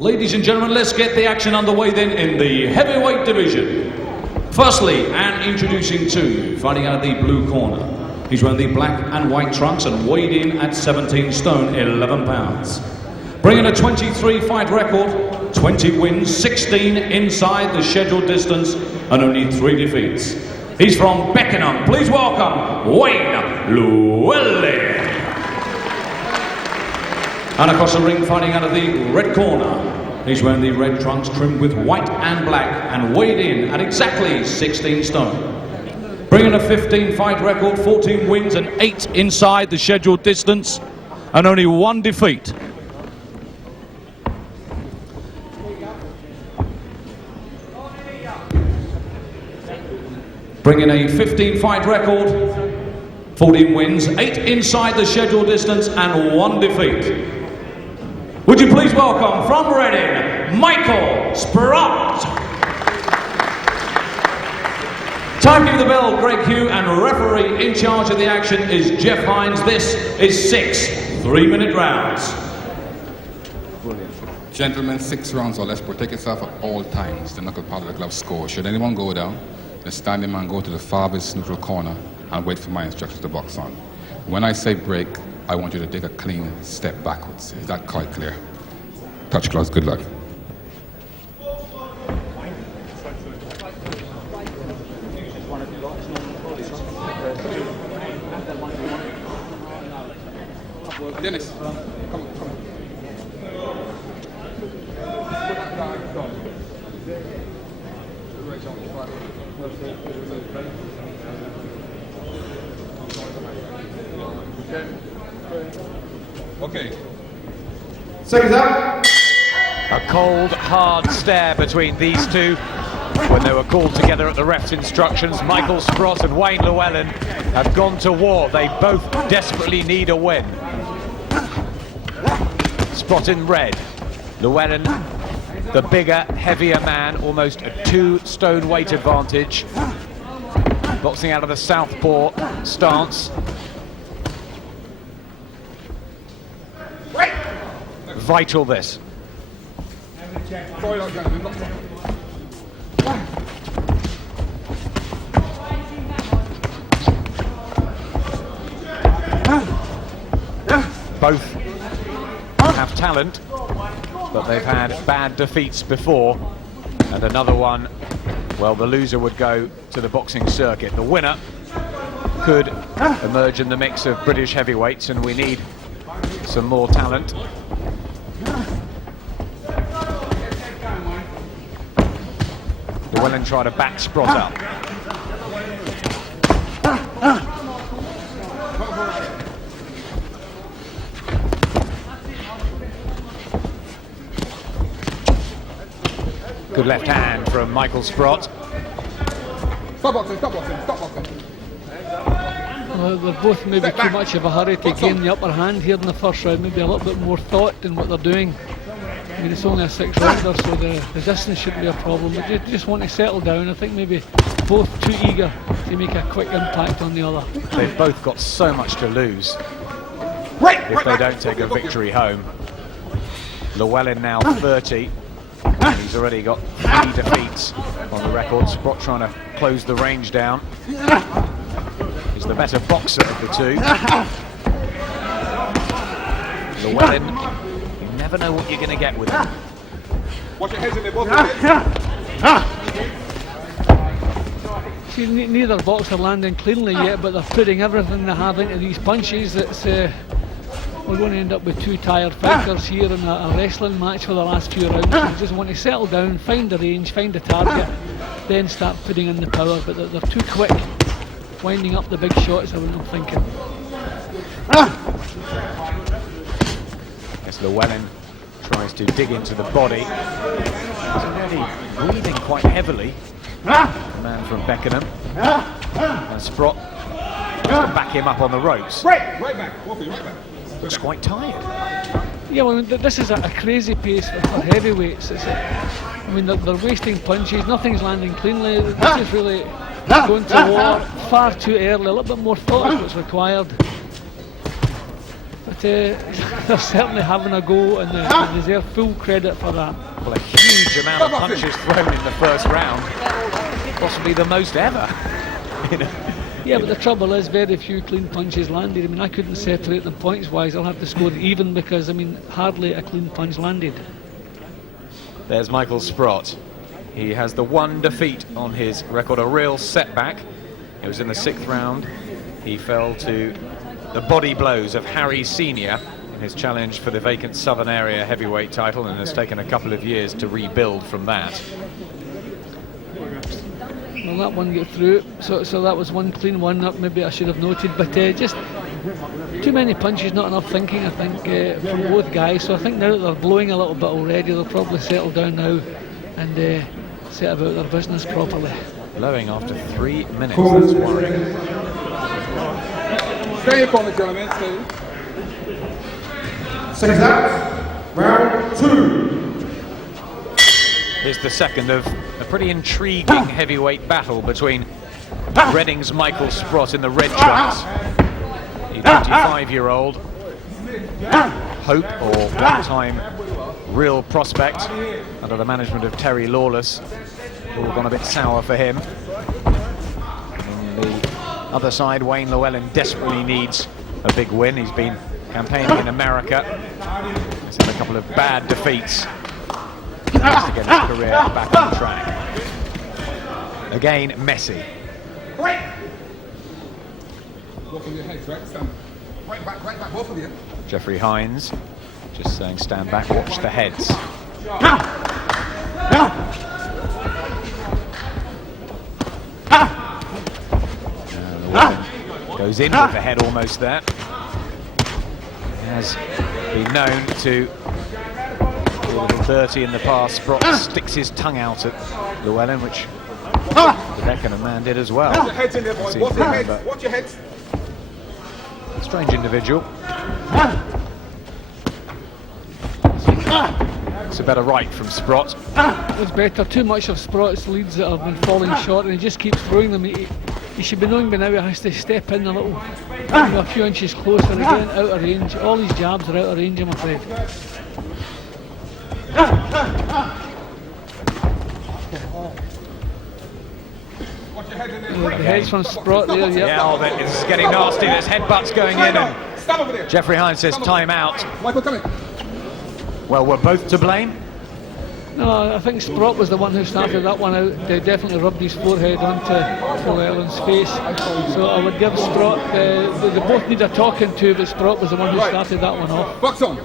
Ladies and gentlemen, let's get the action underway then in the heavyweight division. Firstly, and introducing to you, fighting out of the blue corner. He's wearing the black and white trunks and weighed in at 17 stone, 11 pounds. Bringing a 23 fight record, 20 wins, 16 inside the scheduled distance, and only 3 defeats. He's from Beckenham. Please welcome Wayne Llewellyn. And across the ring, fighting out of the red corner, he's wearing the red trunks trimmed with white and black and weighed in at exactly 16 stone. Bringing a 15 fight record, 14 wins and 8 inside the scheduled distance, and only 1 defeat. Bringing a 15 fight record, 14 wins, 8 inside the scheduled distance and 1 defeat. Would you please welcome from Reading, Michael Sprott. Time to give the bell, Greg Hugh, and referee in charge of the action is Jeff Hines. This is 6 3-minute rounds. Brilliant. Gentlemen, 6 rounds or less. Protect yourself at all times. The knuckle part of the glove score. Should anyone go down, the standing man go to the farthest neutral corner and wait for my instructions to box on. When I say break, I want you to take a clean step backwards. Is that quite clear? Touch gloves, good luck. Dennis, come on. Okay. Seconds up. A cold, hard stare between these two when they were called together at the ref's instructions. Michael Sprott and Wayne Llewellyn have gone to war. They both desperately need a win. Sprott in red. Llewellyn, the bigger, heavier man, almost a 2 stone weight advantage. Boxing out of the southpaw stance. Vital this. Both have talent, but they've had bad defeats before, and another one, well, the loser would go to the boxing circuit. The winner could emerge in the mix of British heavyweights, and we need some more talent. Llewellyn tried to back Sprott up. Good left hand from Michael Sprott. Stop boxing, stop boxing, stop boxing. Well, they're both maybe too much of a hurry to gain the upper hand here in the first round. Maybe a little bit more thought in what they're doing. I mean, it's only a 6-rounder, so the distance shouldn't be a problem. But they just want to settle down. I think maybe both too eager to make a quick impact on the other. They've both got so much to lose if they don't take a victory home. Llewellyn now 30. And he's already got 3 defeats on the record. Sprott trying to close the range down. He's the better boxer of the two. Llewellyn, you never know what you're going to get with him. Watch your heads in there, both of them. See, neither boxer landing cleanly yet, but they're putting everything they have into these punches. It's we're going to end up with 2 tired fighters here in a wrestling match for the last few rounds. So they just want to settle down, find the range, find the target, then start putting in the power. But they're too quick, winding up the big shots, I'm thinking. As Llewellyn tries to dig into the body. He's already breathing quite heavily. The man from Beckenham. And Sprott tries to back him up on the ropes. Right back, right back. Looks quite tired. Yeah, well, this is a crazy pace for heavyweights. I mean, they're wasting punches, nothing's landing cleanly. This is really going to war far too early. A little bit more thought is what's required. They're they're certainly having a go, and they deserve full credit for that. Well, a huge amount of punches thrown in the first round, possibly the most ever. You know? Yeah, but the trouble is very few clean punches landed. I mean, I couldn't separate them points-wise. I'll have to score even because, I mean, hardly a clean punch landed. There's Michael Sprott. He has the one defeat on his record, a real setback. It was in the 6th round. He fell to the body blows of Harry Senior in his challenge for the vacant Southern Area heavyweight title, and has taken a couple of years to rebuild from that. Well, that one got through, so that was one clean one that maybe I should have noted, but just too many punches, not enough thinking, I think, from both guys. So I think now that they're blowing a little bit already, they'll probably settle down now and set about their business properly. Blowing after 3 minutes, that's worrying. Stay in your corner, gentlemen. Stay. Seconds out. Round 2. Here's the second of a pretty intriguing heavyweight battle between Reading's Michael Sprott in the red trunks, the 25-year-old hope or one-time real prospect under the management of Terry Lawless. All gone a bit sour for him. On the other side, Wayne Llewellyn desperately needs a big win. He's been campaigning in America. He's had a couple of bad defeats just to get his career back on track. Again, Messi. Jeffrey Hines just saying stand back, watch the heads. Goes in with the head almost there. He has been known to do a little dirty in the past. Sprott sticks his tongue out at Llewellyn, which the Beckenham man did as well. Watch your heads in there, boys. Watch your heads. Watch your heads. Strange individual. It's a better right from Sprott. It's better. Too much of Sprott's leads that have been falling short, and he just keeps throwing them. He should be knowing by now he has to step in a little, a few inches closer, again, out of range. All his jabs are out of range, I'm afraid. The heads from Sprott there, yep. Yeah, oh, it's getting nasty. There's headbutts going in, and Jeffrey Hines says time out. Michael, come in. Well, we're both to blame. No, I think Sprott was the one who started that one out. They definitely rubbed his forehead onto Llewellyn's face. So I would give Sprott, they both need a talking to, but Sprott was the one who started that one off. Box on.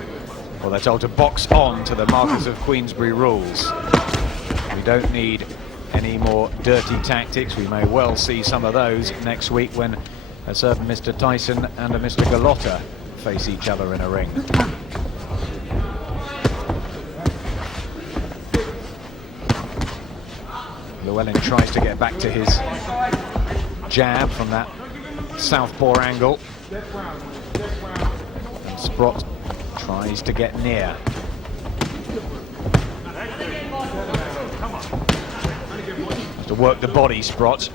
Well, they're told to box on to the markers of Queensberry rules. We don't need any more dirty tactics. We may well see some of those next week when a certain Mr. Tyson and a Mr. Galotta face each other in a ring. Llewellyn tries to get back to his jab from that southpaw angle. And Sprott tries to get near. Has to work the body, Sprott.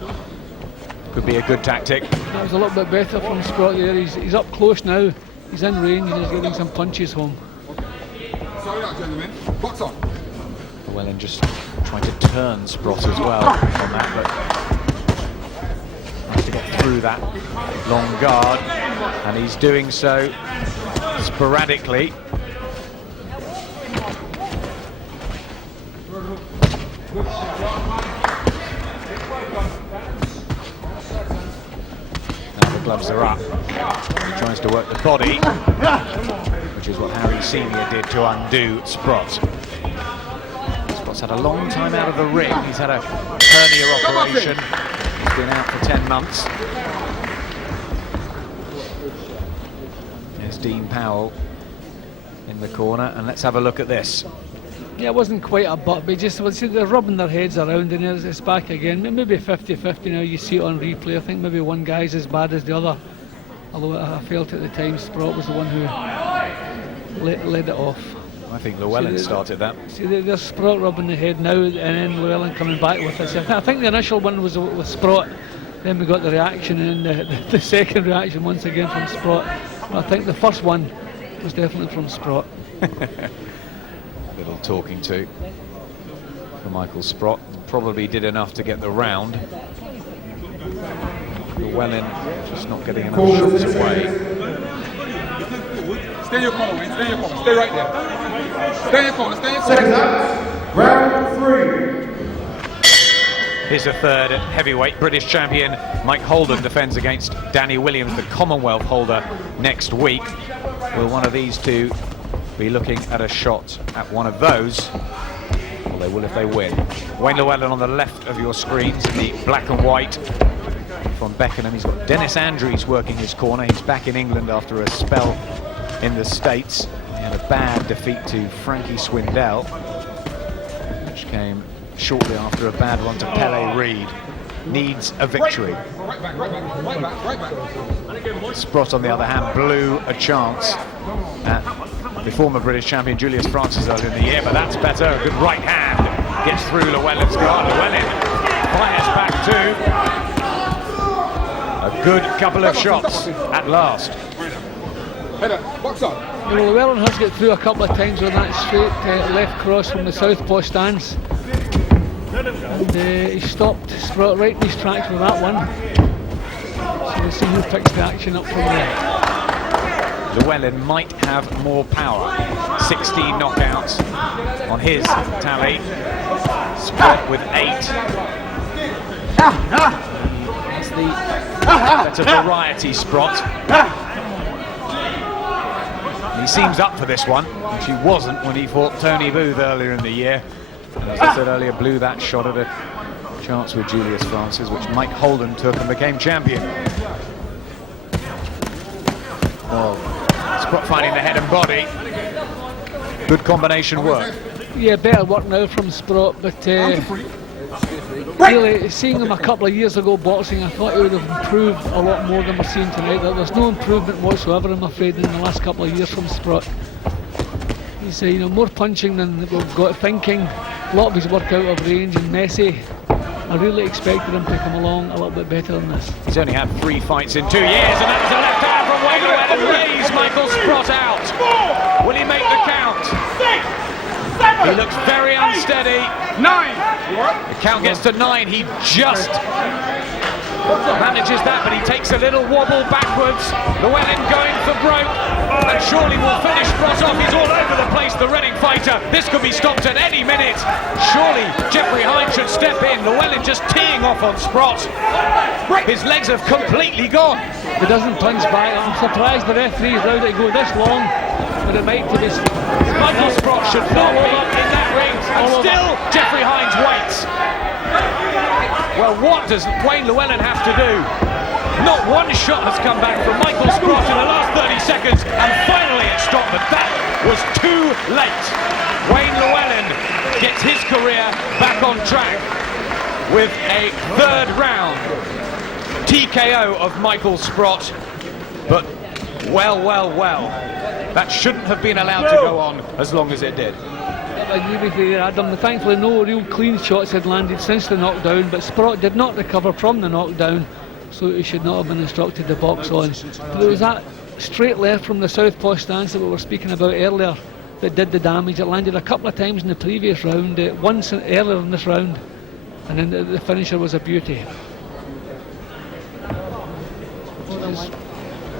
Could be a good tactic. That was a little bit better from Sprott there. He's up close now. He's in range and he's getting some punches home. Sorry, gentlemen. Box on. Llewellyn just trying to turn Sprott as well on that, but trying to get through that long guard, and he's doing so sporadically. Now the gloves are up. He tries to work the body, which is what Harry Senior did to undo Sprott. Sprott's had a long time out of the ring. He's had a hernia operation. He's been out for 10 months. There's Dean Powell in the corner, and let's have a look at this. Yeah, it wasn't quite a butt, but just they're rubbing their heads around, and it's back again. Maybe 50-50 now. You see it on replay. I think maybe one guy's as bad as the other. Although I felt at the time Sprott was the one who led it off. I think Llewellyn started that. See, there's Sprott rubbing the head now, and then Llewellyn coming back with it. So I think the initial one was with Sprott, then we got the reaction, and the second reaction once again from Sprott. I think the first one was definitely from Sprott. Little talking to for Michael Sprott. Probably did enough to get the round. Llewellyn just not getting enough shots away. Stay in your corner, Wayne. Stay in your corner. Stay right there. Stay in your corner. Stay in your corner. Second up, round 3. Here's a third heavyweight. British champion Mike Holden defends against Danny Williams, the Commonwealth holder, next week. Will one of these two be looking at a shot at one of those? Well, they will if they win. Wayne Llewellyn on the left of your screens in the black and white from Beckenham. He's got Dennis Andrews working his corner. He's back in England after a spell in the States. He had a bad defeat to Frankie Swindell, which came shortly after a bad one to Pele Reid. Needs a victory. Right back, right back, right back, right back. Sprott, on the other hand, blew a chance at the former British champion Julius Francis earlier in the year, but that's better. A good right hand gets through Llewellyn's guard. Llewellyn fires back too. A good couple of shots at last. Head up, box on. Llewellyn has got through a couple of times on that straight left cross from the southpaw stance. And he stopped Sprott right in his tracks with that one. So we'll see who picks the action up from there. Llewellyn might have more power. 16 knockouts on his tally. Sprott with 8. That's the better variety Sprott. He seems up for this one, which he wasn't when he fought Tony Booth earlier in the year. And as I said earlier, blew that shot at a chance with Julius Francis, which Mike Holden took and became champion. Well, Sprott finding the head and body. Good combination work. Yeah, better work now from Sprott, but really, seeing him a couple of years ago boxing, I thought he would have improved a lot more than we're seeing tonight. There's no improvement whatsoever, I'm afraid, in the last couple of years from Sprott. He's more punching than we've got thinking. A lot of his work out of range and messy. I really expected him to come along a little bit better than this. He's only had 3 fights in 2 years, and that was a left hand from Wayne Llewellyn. Lays Michael Sprott out. Will he make the count? He looks very unsteady. 9. The count gets to 9. He just manages that, but he takes a little wobble backwards. Llewellyn going for broke, and surely will finish Sprott off. He's all over the place, the Reading fighter. This could be stopped at any minute. Surely Jeffrey Hines should step in. Llewellyn just teeing off on Sprott. His legs have completely gone. He doesn't punch back. I'm surprised the referee has allowed it to go this long, but it might be this. Michael Sprott should not be in that ring, and still Jeffrey Hines waits. Well, what does Wayne Llewellyn have to do? Not one shot has come back from Michael Sprott in the last 30 seconds, and finally it stopped, but that was too late. Wayne Llewellyn gets his career back on track with a 3rd round TKO of Michael Sprott, but well, that shouldn't have been allowed to go on as long as it did. I agree with you, Adam. Thankfully, no real clean shots had landed since the knockdown, but Sprott did not recover from the knockdown, so he should not have been instructed to box on. But there was that straight left from the southpaw stance that we were speaking about earlier that did the damage. It landed a couple of times in the previous round, once earlier in this round, and then the finisher was a beauty.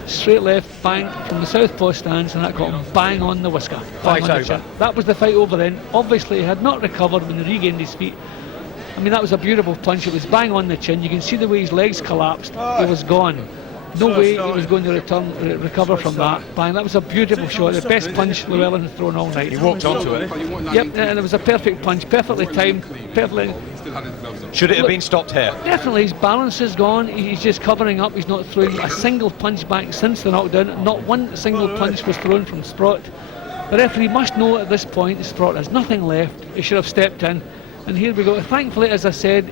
Straight left, bang from the southpaw stance, and that got him bang on the whisker. Fight over. That was the fight over then. Obviously, he had not recovered when he regained his feet. I mean, that was a beautiful punch. It was bang on the chin. You can see the way his legs collapsed. He was gone. No way he was going to recover from that. Bang, that was a beautiful shot. The best punch Llewellyn had thrown all night. He walked onto it. Yep, and it was a perfect punch, perfectly timed, perfectly. Should it have been stopped here? Definitely, his balance is gone. He's just covering up. He's not throwing a single punch back since the knockdown. Not one single punch was thrown from Sprott. The referee must know at this point Sprott has nothing left. He should have stepped in. And here we go. Thankfully, as I said,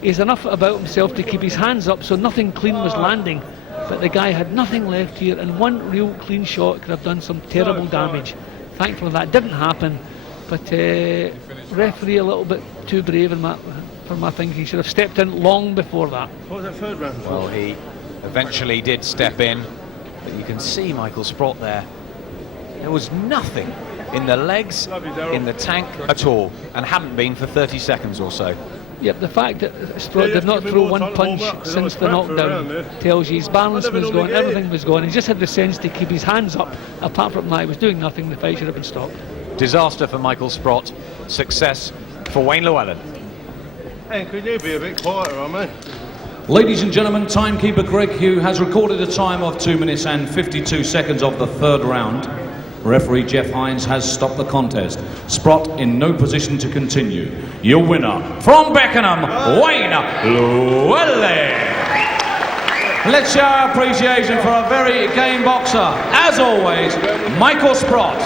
he's enough about himself to keep his hands up, so nothing clean was landing. But the guy had nothing left here, and one real clean shot could have done some terrible damage. Thankfully, that didn't happen. But referee a little bit too brave for my thinking. He should have stepped in long before that. What was that 3rd round? Well, he eventually did step in, but you can see Michael Sprott there There was nothing in the legs, in the tank at all, and hadn't been for 30 seconds or so. Yep, the fact that Sprott did not throw one punch since the knockdown tells you his balance was gone, everything was gone. He just had the sense to keep his hands up. Apart from that, he was doing nothing. The fight should have been stopped. Disaster for Michael Sprott, success for Wayne Llewellyn. Hey, could you be a bit quieter on me? Ladies and gentlemen, timekeeper Greg Hugh has recorded a time of 2 minutes and 52 seconds of the third round. Referee Jeff Hines has stopped the contest. Sprott in no position to continue. Your winner from Beckenham, Wayne Llewellyn. Let's show our appreciation for a very game boxer. As always, Michael Sprott.